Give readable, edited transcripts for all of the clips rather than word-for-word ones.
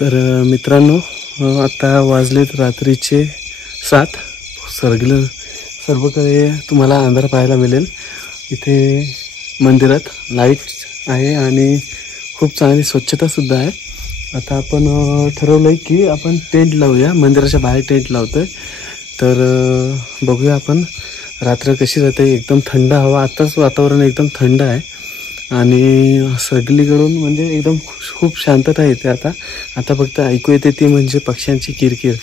तर मित्रांनो, आता वाजलेत रात्रीचे 7. सर्वकडे तुम्हाला अंधार पाहायला मिळेल. इथे मंदिरात लाईट आहे आणि खूप चांगली स्वच्छतासुद्धा आहे. आता आपण ठरवलं आहे की आपण टेंट लावूया. मंदिराच्या बाहेर टेंट लावतोय. तर बघूया आपण रात्र कशी जाते. एकदम थंड हवा, आत्ताच वातावरण एकदम थंड आहे आणि सगळीकडून म्हणजे एकदम खूप शांतता येते. आता फक्त ऐकू येते ती म्हणजे पक्ष्यांची किरकिर.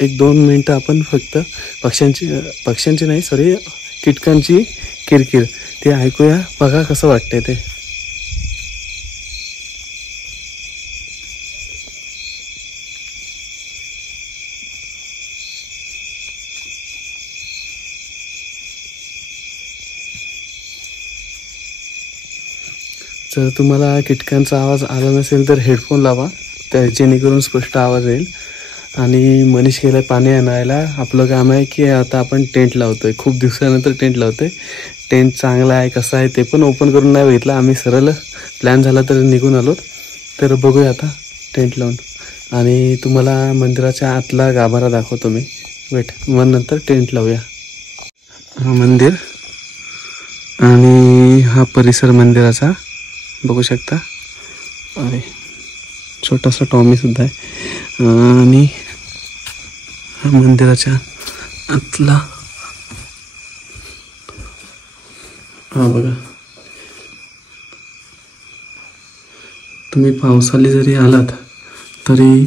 1-2 मिनटं आपण फक्त पक्ष्यांची नाही सॉरी कीटकांची किरकिर ते ऐकूया. बघा कसं वाटते ते. जर तुम्हाला कीटकांचा आवाज आला नसेल तर हेडफोन लावा, त्या जेणेकरून स्पष्ट आवाज येईल. आणि मनीष गेलाय पाणी आणायला. आपलं काम आहे की आता आपण टेंट लावतोय. खूप दिवसानंतर टेंट लावतोय. टेंट चांगला आहे कसं आहे ते पण ओपन करून नाही बघितलं आम्ही. सरळ प्लॅन झाला तर निघून आलो. तर बघूया आता टेंट लावून आणि तुम्हाला मंदिराच्या आतला गाभारा दाखवतो मी. वेट, मग नंतर टेंट लावूया. हा मंदिर आणि हा परिसर मंदिराचा बघू शकता. अरे छोटासा टॉमी सुद्धा आहे. आणि हा मंदिराच्या आतला हा बघा. तुम्ही पावसाळी जरी आलात तरी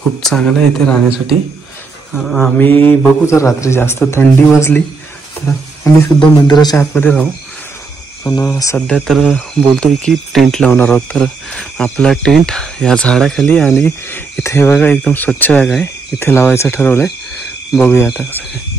खूप चांगलं आहे इथे राहण्यासाठी. आम्ही बघू जर रात्री जास्त थंडी वाजली तर आम्ही सुद्धा मंदिराच्या आतमध्ये राहू. पण सध्या तर बोलतोय की टेंट लावणार आहोत. तर आपला टेंट या झाडाखाली आणि इथे बघा एकदम स्वच्छ जागा आहे. इथे लावायचं ठरवलंय. बघूया आता कसं काय.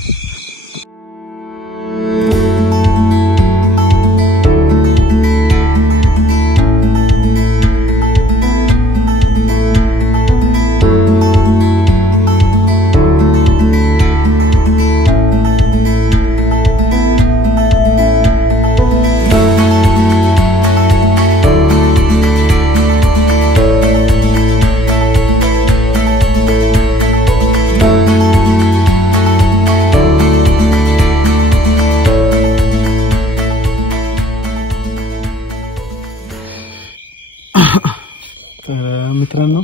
तर मित्रांनो,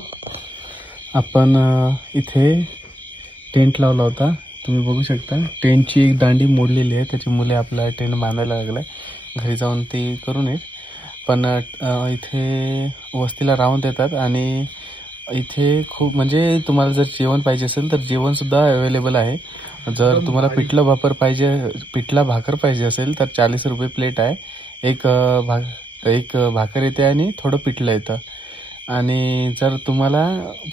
आपण इथे टेंट लावला होता. तुम्ही बघू शकता टेंटची एक दांडी मोडलेली आहे. त्याची मुले आपला टेंट बांधायला लागलाय. घरी जाऊन ती करून येत. पण इथे वस्तीला राहून देतात आणि इथे खूप म्हणजे तुम्हाला जर जेवण पाहिजे असेल तर जेवणसुद्धा अवेलेबल आहे. जर तुम्हाला पिठला भाकर पाहिजे असेल तर 40 रुपये प्लेट आहे. एक भाकर येते आणि थोडं पिठलं येतं. आणि जर तुम्हाला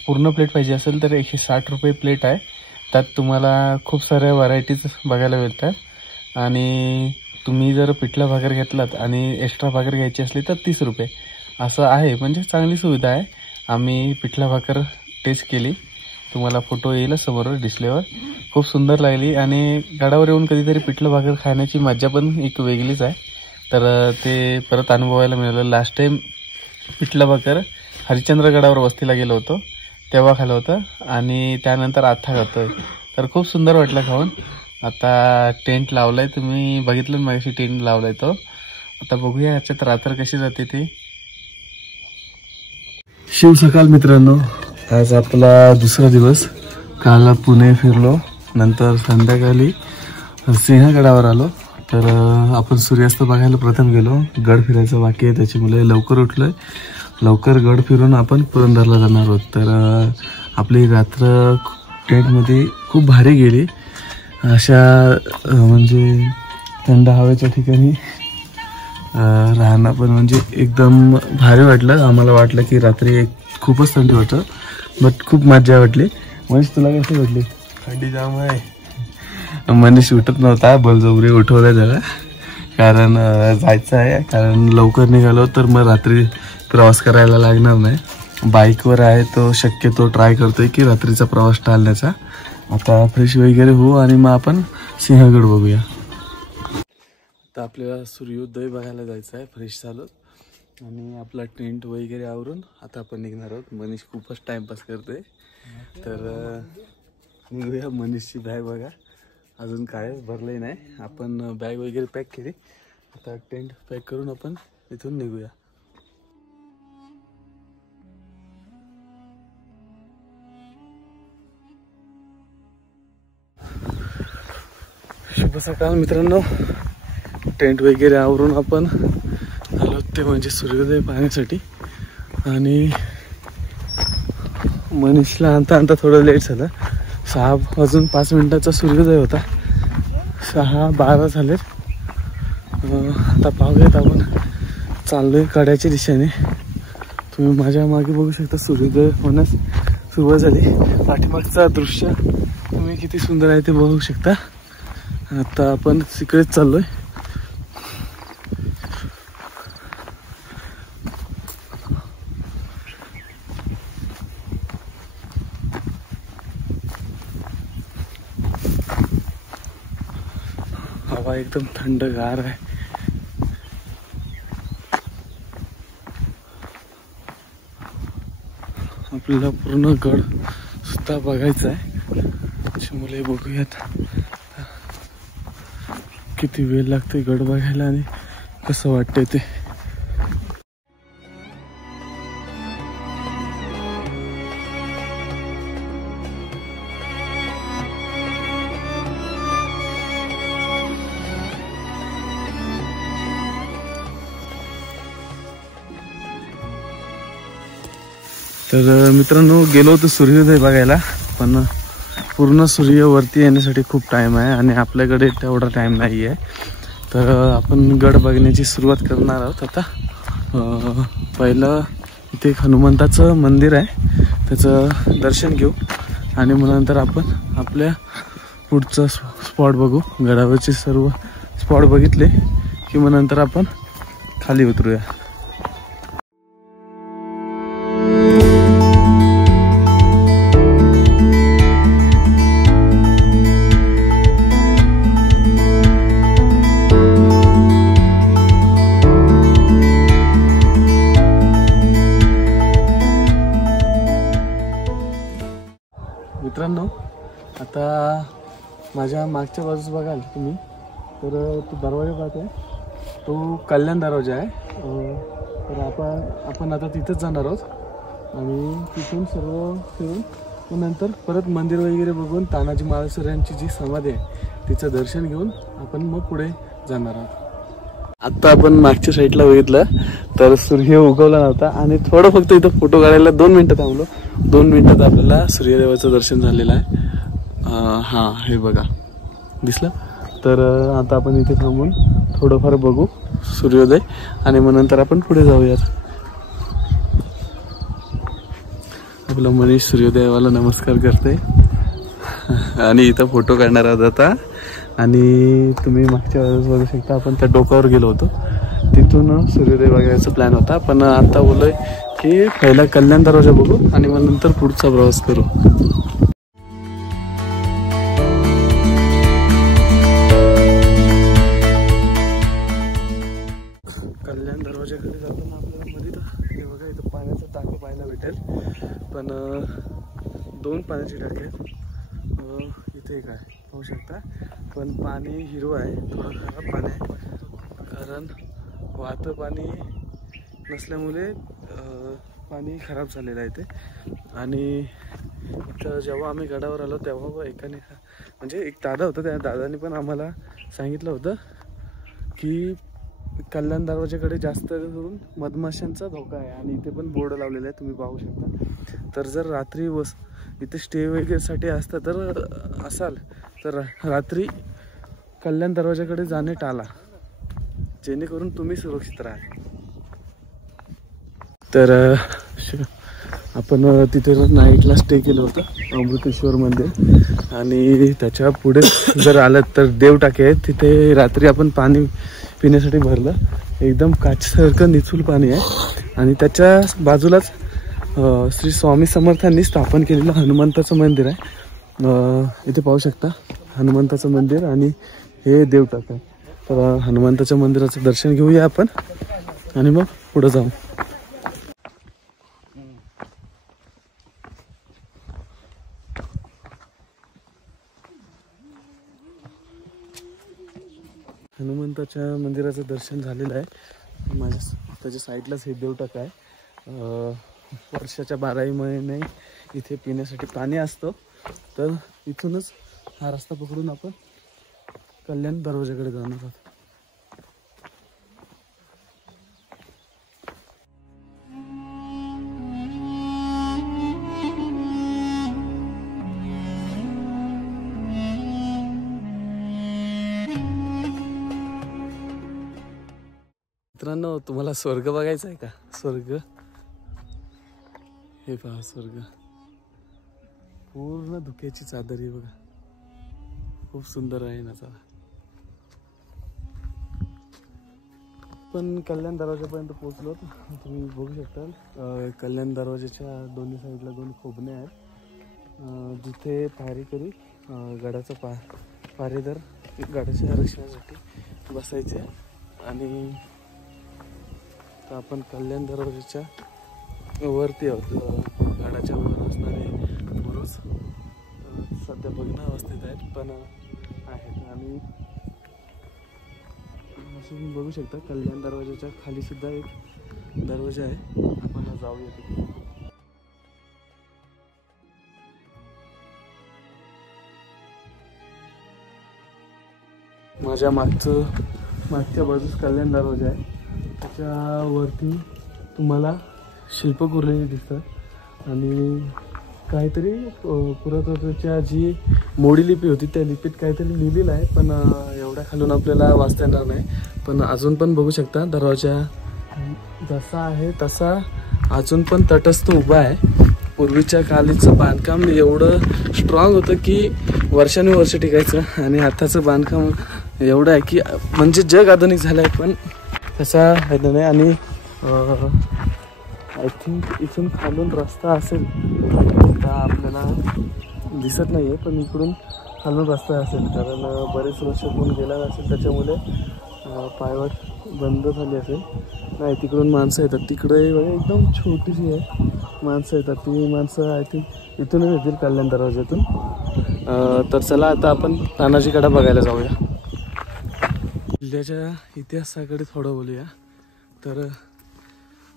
पूर्ण प्लेट पाहिजे असेल तर 160 रुपये प्लेट आहे. त्यात तुम्हाला खूप साऱ्या व्हरायटीज बघायला मिळतात. आणि तुम्ही जर पिठला भाकर घेतलात आणि एक्स्ट्रा भाकर घ्यायची असली तर 30 रुपये असं आहे. म्हणजे चांगली सुविधा आहे. आम्ही पिठला भाकर टेस्ट केली. तुम्हाला फोटो येईल समोर डिस्प्लेवर. खूप सुंदर लागली आणि गडावर येऊन कधीतरी पिठलं भाकर खाण्याची मजा पण एक वेगळीच आहे. तर ते परत अनुभवायला मिळालं. लास्ट टाइम पिठलं भाकर हरिश्चंद्रगडावर वस्तीला गेलो होतो तेव्हा खाल्लं होतं आणि त्यानंतर आता खातोय. तर खूप सुंदर वाटलं खाऊन. आता टेंट लावलाय, तुम्ही बघितलं माझ्याशी टेंट लावलाय तो. आता बघूया याच्यात रात्र कशी जाते ते. शिव सकाळ मित्रांनो, आज आपला दुसरा दिवस. काल पुणे फिरलो, नंतर संध्याकाळी सिंहगडावर आलो. तर आपण सूर्यास्त बघायला प्रथम गेलो. गड फिरायचं बाकी आहे त्याच्यामुळे लवकर उठलोय. लवकर गड फिरून आपण पुरंदरला जाणार आहोत. तर आपली रात्र टेंटमध्ये खूप भारी गेली. अशा म्हणजे थंड हवेच्या ठिकाणी राहणं पण म्हणजे एकदम भारी वाटलं. आम्हाला वाटलं की रात्री खूपच थंडी वाटतं, बट खूप मजा वाटली. मनीष तुला कशी वाटली? थंडी जाम आहे. मनीष उठत नव्हता, बलजबरी उठवलं जरा. कारण जायचं आहे. कारण लवकर निघालो तर मग रात्री प्रवास करायला लागणार नाही. बाईकवर आहे तो शक्यतो ट्राय करतोय की रात्रीचा प्रवास टाळण्याचा. आता फ्रेश वगैरे होऊ आणि मग आपण सिंहगड बघूया. आता आपल्याला सूर्योदय बघायला जायचं आहे. फ्रेश झालो आणि आपला टेंट वगैरे आवरून आता आपण निघणार आहोत. मनीष खूपच टाइमपास करते, तर निघूया. मनीषची बॅग बघा, अजून कायच भरलंही नाही. आपण बॅग वगैरे पॅक केली, आता टेंट पॅक करून आपण इथून निघूया. शुभ सकाळ मित्रांनो. टेंट वगैरे आवरून आपण आलो ते म्हणजे सूर्योदय पाहण्यासाठी. आणि मनीषला आणता थोडं लेट झालं. 6:05 सूर्योदय होता, 6:12 झाले. आता पाहूयात, आपण चाललोय कड्याच्या दिशेने. तुम्ही माझ्या मागे बघू शकता, सूर्योदय होण्यास सुरुवात झाली. पाठीमागचा दृश्य तुम्ही किती सुंदर आहे ते बघू शकता. आता आपण तिकडेच चाललोय. हवा एकदम थंडगार आहे. आपल्याला पूर्ण गड सुद्धा बघायचा आहे. मुले बघूयात किती वेळ लागते गड बघायला आणि कसं वाटतंय ते. तर मित्रांनो, गेलो होतो सूर्योदय बघायला, पण पूर्ण सूर्य वरती येण्यासाठी खूप टाइम आहे आणि आपल्याकडे तेवढा टाइम नाही आहे. तर आपण गड बघण्याची सुरुवात करणार आहोत आता. पहिलं इथे एक हनुमंताचं मंदिर आहे, त्याचं दर्शन घेऊ आणि मग नंतर आपण आपल्या पुढचं स्पॉट बघू. गडावरचे सर्व स्पॉट बघितले की मग नंतर आपण खाली उतरूया. मित्रांनो, आता माझ्या मागच्या बाजूस बघाल तुम्ही, तर तो दरवाजा पाहतोय, तो कल्याण दरवाजा आहे. तर आपण आता तिथंच जाणार आहोत आणि तिथून सर्व फिरून मग नंतर परत मंदिर वगैरे बघून तानाजी महाराज यांची जी समाधी आहे तिचं दर्शन घेऊन आपण मग पुढे जाणार आहोत. आत्ता आपण मागच्या साईडला बघितलं तर सूर्य उगवला नव्हता आणि थोडं फक्त इथं फोटो काढायला 2 मिनिटं थांबलो. 2 मिनिटात आपल्याला सूर्यदेवाचं दर्शन झालेलं आहे. हां, हे बघा दिसलं. तर आता आपण इथे थांबून थोडंफार बघू सूर्योदय आणि मग नंतर आपण पुढे जाऊयात. आपला मनीष सूर्योदयाला नमस्कार करते आणि इथं फोटो काढणार आहोत आता. आणि तुम्ही मागच्या वेळेस बघू शकता, आपण त्या डोकावर गेलो होतो, तिथून सूर्योदय बघायचा प्लॅन होता. पण आता बोललोय की पहिला कल्याण दरवाजा बघू आणि मग नंतर पुढचा प्रवास करू. कल्याण दरवाजाकडे जाताना आपल्याला मध्ये हे बघा, इथं पाण्याचं टाकं पाहायला भेटेल. पण 2 पाण्याचे टाके आहेत. इथे एक आहे, पाहू शकता. पण पाणी हिरवं आहे, थोडं खराब पाणी आहे, कारण वाहतं पाणी नसल्यामुळे पाणी खराब झालेलं आहे ते. आणि इथं जेव्हा आम्ही गडावर आलो तेव्हा एकाने, म्हणजे एक दादा होता, त्या दादाने पण आम्हाला सांगितलं होतं की कल्याण दरवाजाकडे जास्त करून मधमाशांचा धोका आहे आणि इथे पण बोर्ड लावलेला आहे, तुम्ही पाहू शकता. तर जर रात्री इथे स्टे वगैरेसाठी असतं तर असाल तर रात्री कल्याण दरवाजाकडे जाणे टाळा, जेणेकरून तुम्ही सुरक्षित राहाल. तर आपण तिथे नाईटला स्टे केलं होतं अमृतेश्वर मंदिर. आणि त्याच्या पुढे जर आलं तर देवटाके आहेत, तिथे रात्री आपण पाणी पिण्यासाठी भरलं. एकदम काचसारखं निचूल पाणी आहे आणि त्याच्या बाजूलाच श्री स्वामी समर्थांनी स्थापन केलेलं हनुमंताचं मंदिर आहे. इथे पाहू शकता हनुमंताचं मंदिर आणि हे देवटाक आहे. तर हनुमंताच्या मंदिराचं दर्शन घेऊया आपण आणि मग पुढे जाऊ. हनुमंताच्या मंदिराचं दर्शन झालेलं आहे. त्याच्या साईडलाच हे देवटक आहे. वर्षाच्या 12 महिने इथे पिण्यासाठी पाणी असतं. तर इथूनच हा रस्ता पकडून आपण कल्याण दरवाजाकडे जाणार आहोत. मित्रांनो, तुम्हाला स्वर्ग बघायचा आहे का? स्वर्ग हे पहा, स्वर्ग पूर्ण धुक्याची चादर आहे बघा. खूप सुंदर आहे नजारा. पण कल्याण दरवाजापर्यंत पोहोचलो. तुम्ही बघू शकता कल्याण दरवाजाच्या दोन्ही साईडला 2 खोबणे आहेत, जिथे पहारेकरी गडाचा पहारेदार गडाच्या रक्षणासाठी बसायचे. आणि आपण कल्याण दरवाजाच्या वरती आहोत. गडाच्या वर असणारे बुरुज सध्या भग्न अवस्थेत आहेत, पण आहेत. आणि असं तुम्ही बघू शकता कल्याण दरवाजाच्या खाली सुद्धा एक दरवाजा आहे. आपण जाऊया तिथे. माझ्या मागच्या बाजूस कल्याण दरवाजा आहे. त्याच्यावरती तुम्हाला शिल्प कोरलेली दिसतात आणि काहीतरी पुरातत्वाच्या जी मोडी लिपी होती त्या लिपीत काहीतरी लिहिलेलं आहे, पण एवढ्या खालून आपल्याला वाचता येणार नाही. पण अजून पण बघू शकता दरवाजा जसा आहे तसा अजून पण तटस्थ उभा आहे. पूर्वीच्या कालीचं बांधकाम एवढं स्ट्रॉंग होतं की वर्षानुवर्ष टिकायचं. आणि आताचं बांधकाम एवढं आहे की म्हणजे जग आधुनिक झालं आहे, पण तसा फायदा नाही. आणि आय थिंक इथून खालून रस्ता असेल, आता आपल्याला दिसत नाही आहे, पण इकडून खालून रस्ता असेल. कारण बरेच वर्ष कोण गेला नसेल त्याच्यामुळे पायवाट बंद झाली असेल. नाही, तिकडून माणसं येतात. तिकडे एकदम छोटीशी आहे, माणसं येतात. ती माणसं आय थिंक इथूनच येतील कल्याण दरवाज्यातून. तर चला आता आपण तानाजीकडा बघायला जाऊया. किल्ल्याच्या इतिहासाकडे थोडं बोलूया. तर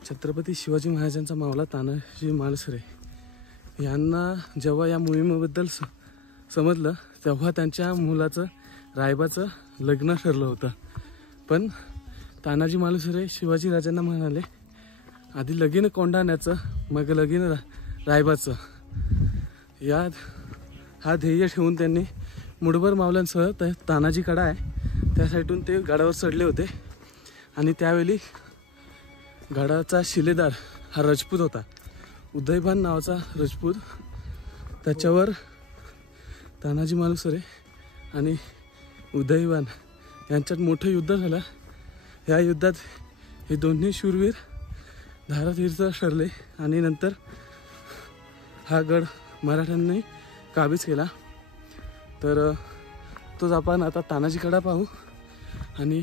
छत्रपती शिवाजी महाराजांचा मावळा तानाजी मालुसरे यांना जेव्हा या मोहिमेबद्दल समजलं तेव्हा त्यांच्या मुलाचं रायबाचं लग्न ठरलं होतं. पण तानाजी मालुसरे शिवाजी राजांना म्हणाले, आधी लगीन कोंढाण्याचं मग लगीन रायबाचं. हा ध्येय ठेवून त्यांनी मुठभर मावल्यांसह तानाजी कडा आहे त्या साईडून ते गडावर चढले होते. आणि त्यावेळी गडाचा शिलेदार हा राजपूत होता, उदयभान नावाचा राजपूत. त्याच्यावर तानाजी मालुसरे आणि उदयभान यांच्यात मोठं युद्ध झालं. या युद्धात हे दोन्ही शूरवीर धारातीर्थ ठरले आणि नंतर हा गड मराठ्यांनी काबीज केला. तर तोच आपण आता तानाजीकडा पाहू आणि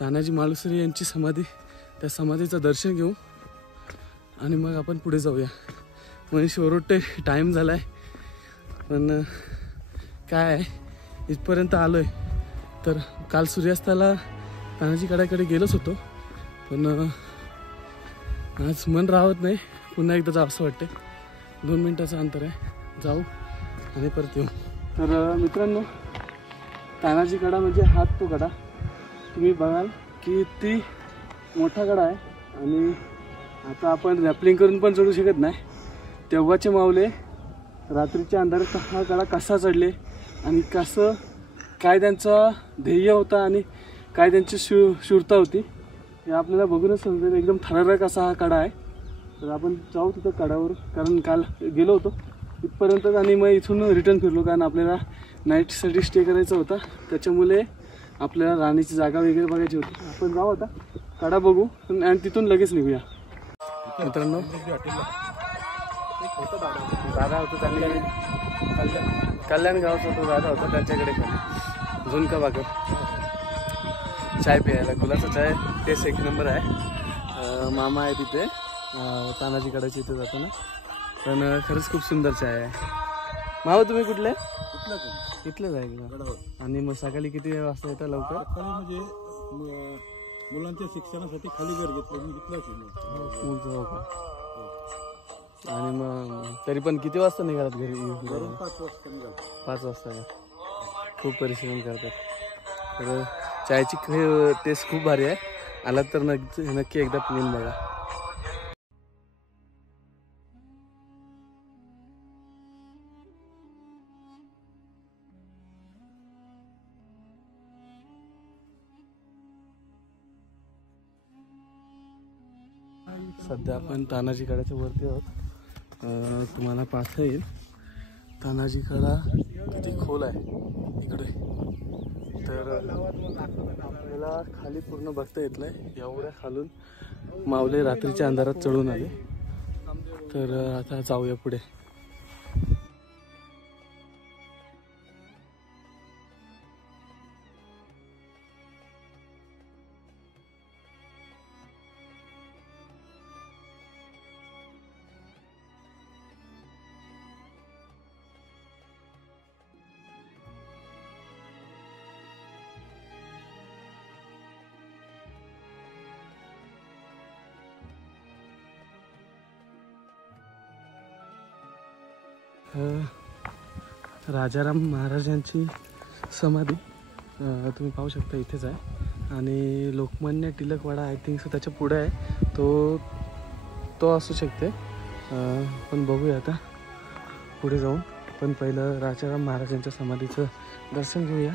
तानाजी मालुसरे यांची समाधी, त्या समाधीचं दर्शन घेऊ आणि मग आपण पुढे जाऊया. मनीष ओरोटे टाईम झाला आहे, पण काय आहे इथपर्यंत आलो आहे. तर काल सूर्यास्ताला तानाजी कडाकडे गेलोच होतो, पण आज मन राहत नाही. पुन्हा एकदा जावं असं वाटते. 2 मिनिटाचं अंतर आहे, जाऊ आणि परत येऊ. तर मित्रांनो, तानाजी कडा म्हणजे हात तो कडा. तुम्ही बघाल की ती मोठा कडा आहे आणि आता आपण रॅपलिंग करून पण चढू शकत नाही. तेव्हाचे मावले रात्रीच्या अंधारात हा कडा कसा चढले आणि कसं काय त्यांचा ध्येय होता आणि काय त्यांची शूरता होती हे आपल्याला बघूनच समजेल. एकदम थरारक असा हा कडा आहे. तर आपण जाऊ तिथं कडावर, कारण काल गेलो होतो इथपर्यंत आणि मग इथून रिटर्न फिरलो, कारण आपल्याला नाईटसाठी स्टे करायचा होता. त्याच्यामुळे आपल्याला राहण्याची जागा वगैरे बघायची होती. आपण जाऊ आता कडा बघू आणि तिथून लगेच निघूया. मित्रांनो, दादा होता त्यांनी कल्याण गावचा तो दादा होता, त्यांच्याकडे खाली झुणका भाकर चाय प्यायला. गुलाचा चाय टेस्ट 1 नंबर आहे. मामा आहे तिथे तानाजी कडाच्या इथे जाताना. पण खरंच खूप सुंदर चाय आहे. मामा तुम्ही कुठले? इथलेच आहे का? आणि मग सकाळी किती वाजता येतं लवकर? म्हणजे मुलांच्या शिक्षणासाठी खाली घर घेतलं मी घेतलं. आणि मग तरी पण किती वाजता निघालात घरी? 5 वाजता निघाल. 5 वाजता का? खूप परिश्रम करतात. तर चायची टेस्ट खूप भारी आहे. आलात तर नक्की एकदा पिऊन बघा. सध्या आपण तानाजी कडाच्या वरती आहोत. तुम्हाला पाहता येईल तानाजी कडा किती खोल आहे इकडे. तर आपल्याला खाली पूर्ण बघता येत नाही. एवढ्या खालून मावले रात्रीच्या अंधारात चढून आले. तर आता जाऊया पुढे. राजाराम महाराजांची समाधी तुम्ही पाहू शकता इथेच आहे. आणि Lokmanya Tilakwada I think so त्याच्या पुढे आहे. तो असू शकते. पण बघूया आता पुढे जाऊन. पण पहिलं राजाराम महाराजांच्या समाधीचं दर्शन घेऊया,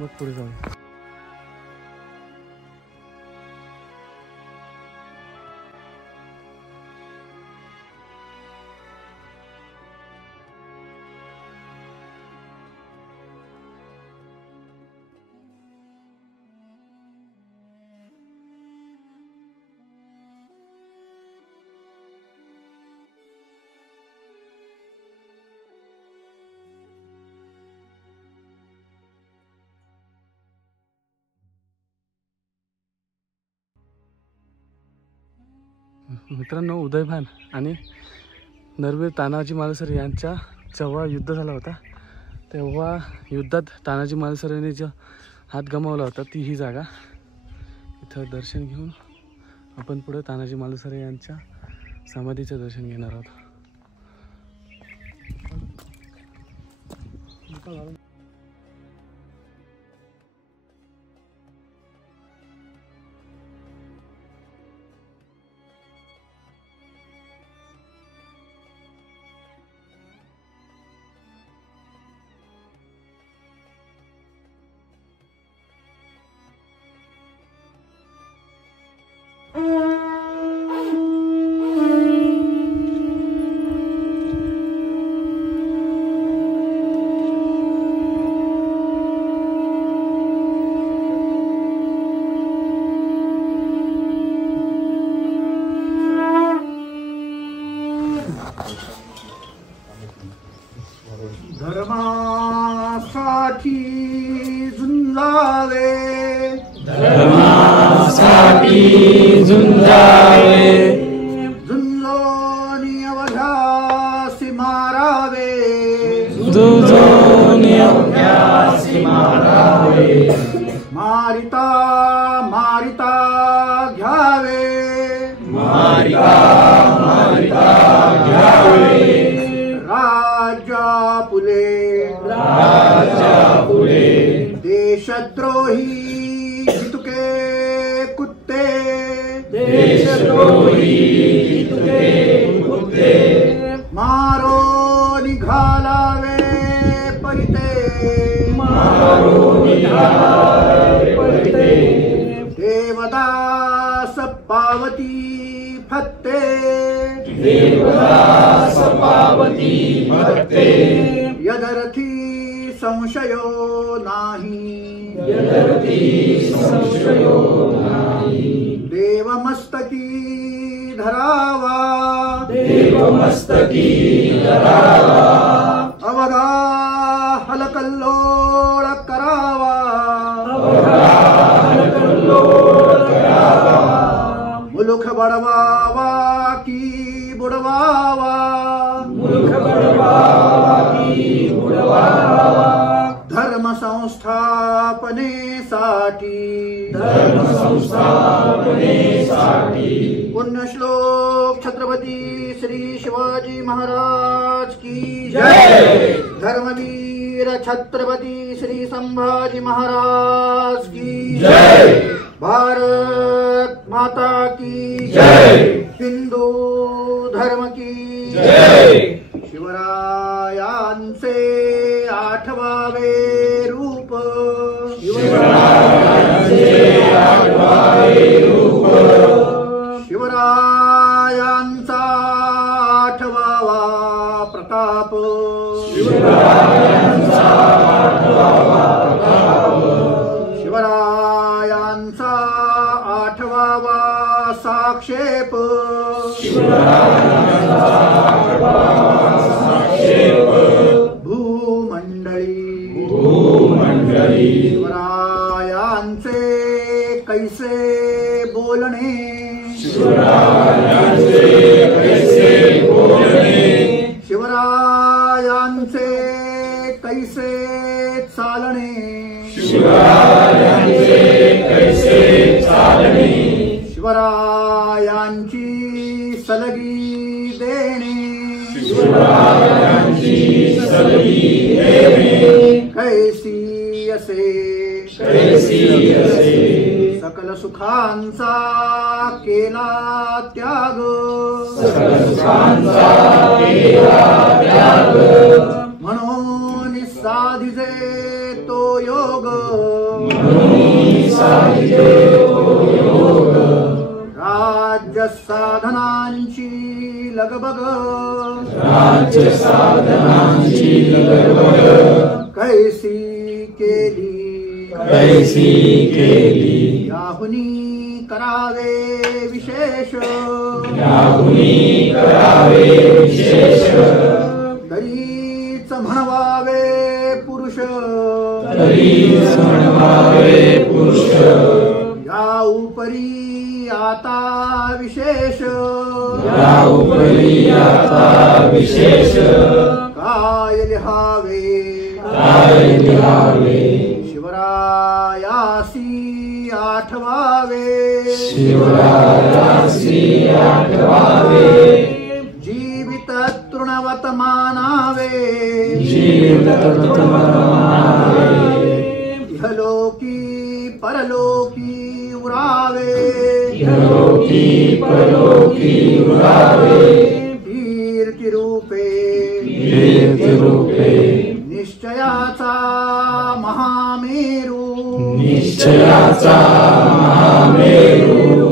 मग पुढे जाऊया. मित्रांनो, उदयभान आणि नरवीर तानाजी मालुसरे यांचा जेव्हा युद्ध झाला होता तेव्हा युद्धात तानाजी मालुसरेने जो हात गमावला होता ती ही जागा. इथं दर्शन घेऊन आपण पुढे तानाजी मालुसरे यांच्या समाधीचं दर्शन घेणार आहोत. धर्मासाठी झुंजावे, धर्मासाठी झुंजावे, झुंजोनी अवघ्यासी मारावे, झुंजोनी अवघ्यासी मारावे, मारिता मारिता घ्यावे, मारिता मारिता घ्यावे, राजा पुले देशद्रोही जितुके कुत्ते, देशद्रोही जितुके कुत्ते, मारो निघालावे परिते, मारो निघालावे परिते, देवदास पावती फत्ते, देवदास पावती फत्ते, यदर्थी संशयो नाही, यदर्थी संशयो नाही, देवमस्तकी धरावा, देवमस्तकी धरावा, अवघा हलकल्लोळ करावा, अवघा हलकल्लोळ करावा, मुलुक बडवावा की बुडवावा, मूर्ख बडवावा की बुडवावा, धर्म संस्थापनेसाठी, धर्म संस्थापनेसाठी, पुण्यश्लोक छत्रपती श्री शिवाजी महाराज की जय, धर्मवीर छत्रपती श्री संभाजी महाराज की जय, भारत माता की जय, हिंदू धर्म की जय, शिवरायांचे 8वावे रूप, शिवरायांचे 8वावे रूप, शिवरायांचा 8वावा प्रताप, शिवरायांचा 8वावा प्रताप, शिवरायांचा 8वावा साक्षेप, शिवरायांचा 8वावा साक्षेप, भूमंडळी शिवरायांचे कैसे बोलणे, शिवरायांचे कैसे बोलणे, शिवरायांचे कैसे चालणे, शिवरायांचे कैसे चालणे, शिवरायांची सलगी देणे, शिवरायांची सलगी देणे, कैसी असे सकल सुखांचा केला त्याग, सकल सुखांचा केला त्याग, म्हणून साधिजे तो योग, म्हणून साधिजे तो योग, राज्य साधनांची लगबग, राज्य साधनांची लगबग, कैसी केली याहुनी करावे विशेष, याहुनी करावे विशेष, तरीच म्हणवावे पुरुष, तरीच म्हणवावे पुरुष, या उपरी आता विशेष, या उपरी आता विशेष, काय लिहावे काय लिहावे, शिवरायासी 8वावे, शिवरायासी 8वावे, जीवित तृणवत मानावे, जीवित मानावे, इहलोकी परलोकी उरावे, इहलोकी परलोकी उरावे, कीर्तिरूपे कीर्तिरूपे, निश्चयाचा महामेरू, निश्चयाचा महामेरू,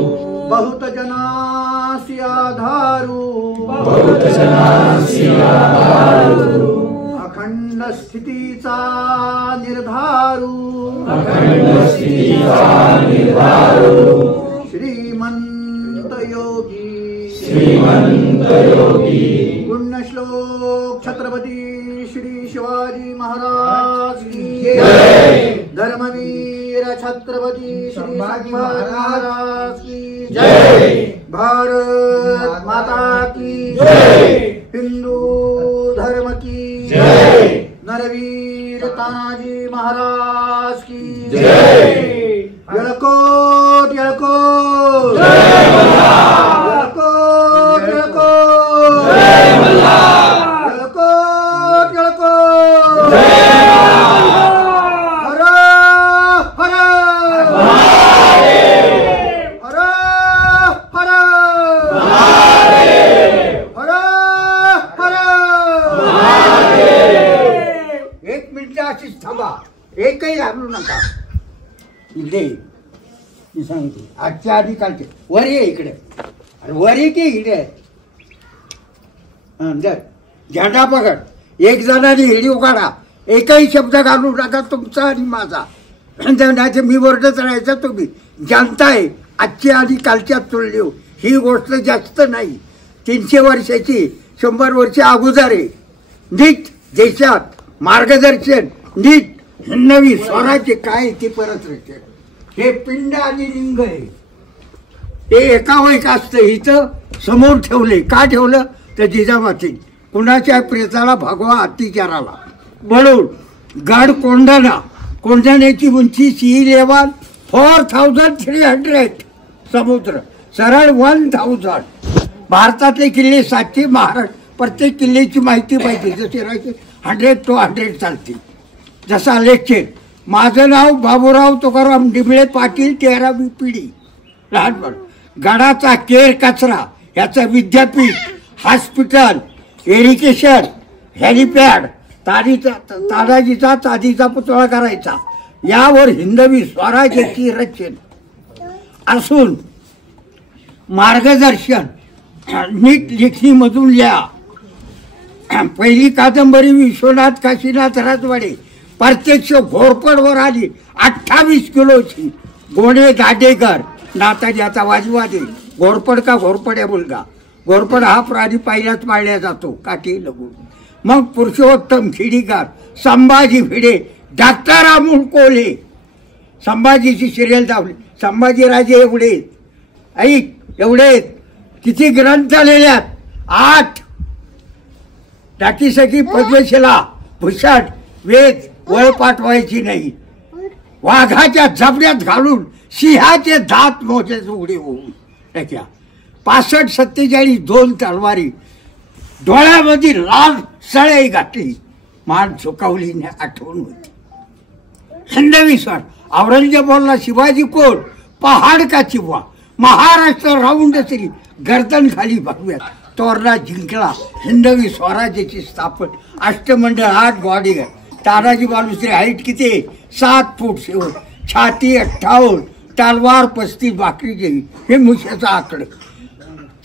बहुत जनासी आधारू, बहुत जनांसी आधारू, अखंड स्थितीचा निर्धारू, अखंड स्थितीचा निर्धारू, श्रीमंत योगी श्रीमंत योगी, पुण्यश्लोक छत्रपती श्री शिवाजी महाराज की जय, धर्मवीर छत्रपती श्री संभाजी महाराज की जय, भारत माता की जय, हिंदू धर्म की जय, नरवीर तानाजी महाराज की जय, येळकोट येळकोट, जय मल्हार, येळकोट येळकोट, जय मल्हार, येळकोट येळकोट, जय हर हर महादेव, हर हर हर हर महादेव, 1 मिनिट अशीच थांबा, एकही घाबरू नका. इकडे मी सांगते आजच्या आधी कालचे वर ये इकडे, अरे वर ये की इकडे. जर झेंडा पकड, एक जणांनी व्हिडिओ काढा, एकही शब्द घालू नका तुमचा आणि माझा, नाही मी वरडत राहायचा. तुम्ही जनताय आजची आणि कालच्या तुलनेव ही गोष्ट जास्त नाही, 300 वर्षाची 100 वर्ष अगोदर आहे. नीट देशात मार्गदर्शन, नीट नवी स्वराज्य काय ते परत रचेल. हे पिंड आणि लिंग आहे, हे एकावैक असतं. इथं समोर ठेवले. का ठेवलं तर जिजामाती कुणाच्या प्रेताला भगवा अत्याचाराला म्हणून गड कोंढाण्याची उंची सी लेवल 4300 समुद्र सरळ 1000. भारतातले किल्ले 700. महाराष्ट्र प्रत्येक किल्ल्याची माहिती पाहिजे. जसे 100 to 100 चालते. जसा लेक्चर. माझं नाव बाबूराव तुकाराम डिबळे पाटील 13वी पिढी लहानपण. गडाचा केर कचरा याचं विद्यापीठ हॉस्पिटल इरिगेशन हेलिपॅड तानाजीचा चांदीचा पुतळा करायचा. यावर हिंदवी स्वराज्याची रचना असून मार्गदर्शन नीट लेखणीमधून लिहा. पहिली कादंबरी विश्वनाथ काशीनाथ राजवाडे प्रत्यक्ष घोरपडवर आली. 28 किलोची. गोणे दाडेकर नाताजी वाजवादे. घोरपड का घोरपड आहे मुलगा. घोरपड हा प्राणी पहिल्याच माळल्या जातो काठी लगून. मग पुरुषोत्तम खिडीकर, संभाजी भिडे, डॉक्टर अमोल कोल्हे. संभाजीची सिरियल धावली. संभाजीराजे एवढे ऐक एवढे किती ग्रंथ लिहिल्यात 8. टाकीसकी पद्मशिला भूषण वेद वळ पाठवायची नाही. वाघाच्या जबड्यात घालून सिंहाचे दात मोठे उघडे होऊन टाक्या. 65-47 2 तलवारी. डोळ्यामध्ये लाल सळई घातली. मान झुकावली आठवण होती. हिंदवी सण औरंगजेब बोलला शिवाजी कोण पहाड का चिव्हा. महाराष्ट्र राऊंड श्री गर्दन खाली भगव्यात तोरणा जिंकला. हिंदवी स्वराज्याची स्थापन. अष्टमंडळ 8 बॉडीगार्ड. तानाजी मालुसरे हाईट किती 7 फूट शेवट. छाती 58. तलवार 35 बाकरी जेवी. हे मुशाचा आकडे.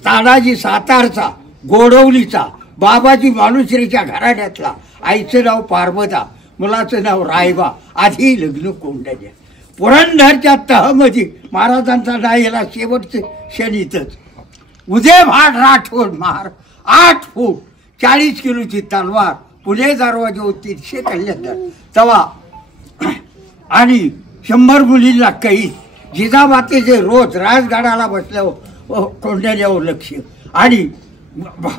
तानाजी सातारचा गोडवलीचा. बाबाजी मालुसरेच्या घराण्यातला. आईचं नाव पार्वता. मुलाचं नाव रायबा. आधी लग्न कोंडाच्या. पुरंदरच्या तहमध्ये महाराजांचा डायला शेवटचे क्षण इथंच. उदयभाट राठोड महार 8 फूट 40 किलोची तलवार. पुणे दरवाजे 300 कल्याण तवा आणि 100 मुलींना कैद. जिजामातेचे रोज राजगडाला बसल्यावर कोंढाण्यावर लक्ष आणि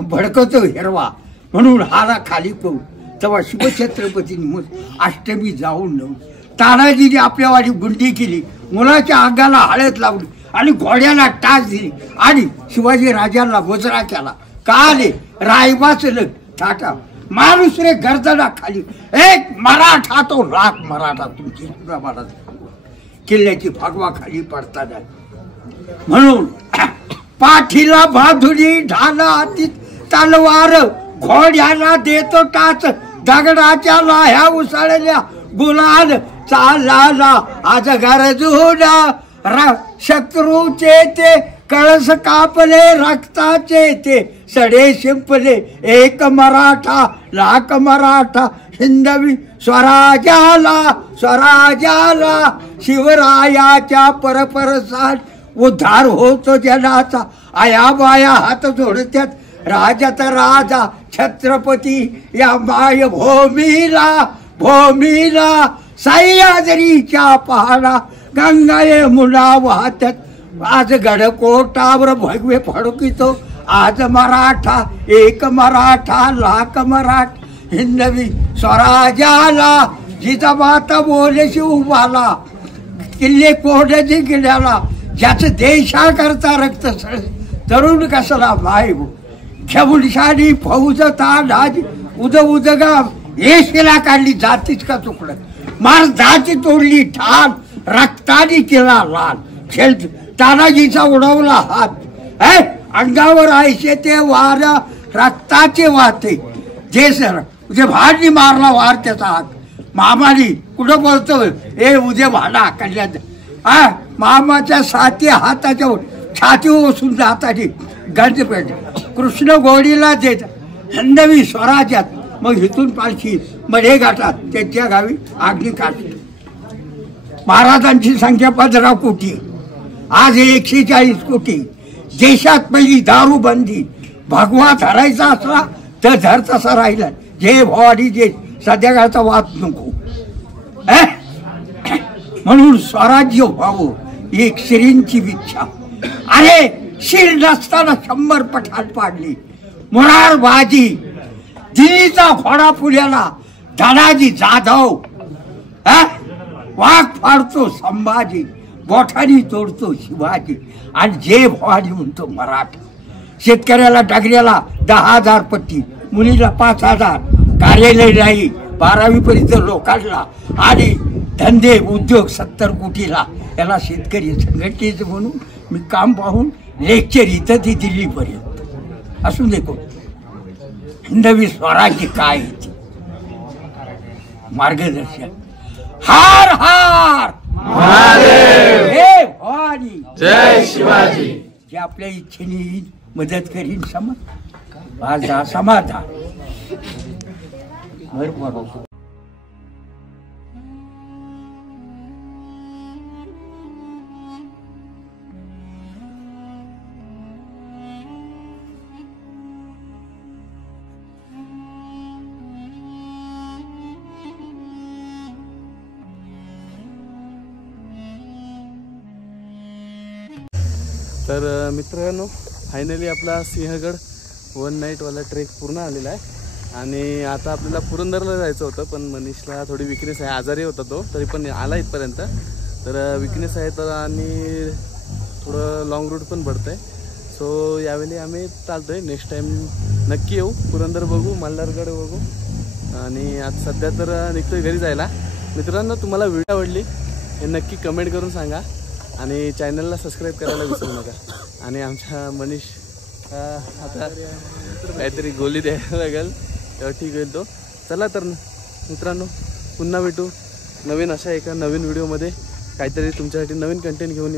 भडकतो हिरवा म्हणून हाला खाली करू. तेव्हा शिवछत्रपतींनी अष्टमी जाऊन नऊ. तानाजीने आपल्या वाडी गुंडी केली. मुलाच्या अंगाला हळद लावली आणि घोड्याला टाच दिली आणि शिवाजी राजांना वजरा केला. का आले रायबाचं लग थाटा. मालुसरे गर्दना खाली. एक मराठा तो लाख मराठा तुमची किल्ल्याची भगवा खाली पडताना. म्हणून पाठीला बाधुली ढाला हातीत तलवार. घोड्याला देतो टाच. दगडाच्या लाह्या उसळल्या गुलाल चालला आज गरजूला. शत्रूचे ते कळस कापले रक्ताचे ते सडे शिंपले. एक मराठा लाख मराठा हिंदवी स्वराज्याला स्वराज्याला. शिवरायाच्या परपरसात उद्धार होतो जनाचा. आया बाया हात जोडत्यात राजात राजा छत्रपती या माय भूमीला सह्याद्रीच्या पहाडा गंगा यमुना वाहतात. आज गडकोटावर भगवे फडकितो. आज मराठा एक मराठा लाख मराठा हिंदवी स्वराज्याला. जिजामाता बोले शिवबाला. किल्ले कोंढ्याची किल्ल्याला. ज्याचं देशाकरता रक्त तरुण कसला माय घेऊनशानी फौज तानाजी उदगा येशीला काढली. जातीच का चुकलं मार जाती तोडली ठाण. रक्ताने केला लाल खेळ. तानाजीचा उडवला हात. अंगावर आयशे ते वार रक्ताचे वाहते. जे सर उद्या भाडनी मारला वार त्याचा हात. मामानी कुठं बोलतोय ए उद्या भाडा कल्याण. मामाच्या 7 हाताच्या छाती ओसून जातानी गंज पेट. कृष्ण गोडीला देत हिंदवी स्वराज्यात. मग इथून पालखी मढे घाटात त्यांच्या गावी आगली काढली. महाराजांची संख्या 15 कोटी. आज 140 कोटी. देशात पहिली दारूबंदी. भगवा धरायचा असला तर धर तसा राहिला. जे भवानी जे सध्याकाळचा वाद नको. म्हणून स्वराज्य व्हावं एक श्रींची इच्छा. अरे शिर नसताना 100 पठाण पाडली. मोरार बाजी, दिल्लीचा घोडा पुण्याला धनाजी जाधव, वाघ फाडतो संभाजी, गोठाणी तोडतो शिवाजी, आणि जे भवानी म्हणतो मराठी. शेतकऱ्याला डगऱ्याला 10,000 पट्टी, मुलीला 5,000, कार्यालय नाही, 12वी पर्यंत लोकांना, आणि धंदे उद्योग 70 कोटीला. याला शेतकरी संघटनेचं म्हणून मी काम पाहून लेक्चर इथं ती दिल्लीपर्यंत असून दे. कोण हिंदवी स्वराज्य काय आहे मार्गदर्शन. हार हार महादेव. हे भवानी, जय शिवाजी. जे आपल्या इच्छेने येईल मदत करीन माझा समाधान. बरोबर. तर मित्रांनो, फायनली आपला सिंहगड 1 नाईटवाला ट्रेक पूर्ण आलेला आहे. आणि आता आपल्याला पुरंदरला जायचं होतं, पण मनीषला थोडी विकनेस आहे, आजारी होता तो, तरी पण आला इथपर्यंत. तर विकनेस आहे तर, आणि थोडं लॉंग रूट पण पडतं आहे. सो यावेळी आम्ही चालतो आहे. नेक्स्ट टाईम नक्की येऊ, पुरंदर बघू, मल्हारगड बघू. आणि आज सध्या तर निघतो घरी जायला. मित्रांनो, तुम्हाला व्हिडिओ आवडली हे नक्की कमेंट करून सांगा, आणि चॅनलला सबस्क्राईब करायला विसरू नका. आणि आमच्या मनीष आता काहीतरी गोळी द्यायला लागेल, तेव्हा ठीक होईल तो. चला तर मित्रांनो, पुन्हा भेटू नवीन अशा एका नवीन व्हिडिओमध्ये, काहीतरी तुमच्यासाठी नवीन कंटेंट घेऊन येऊ.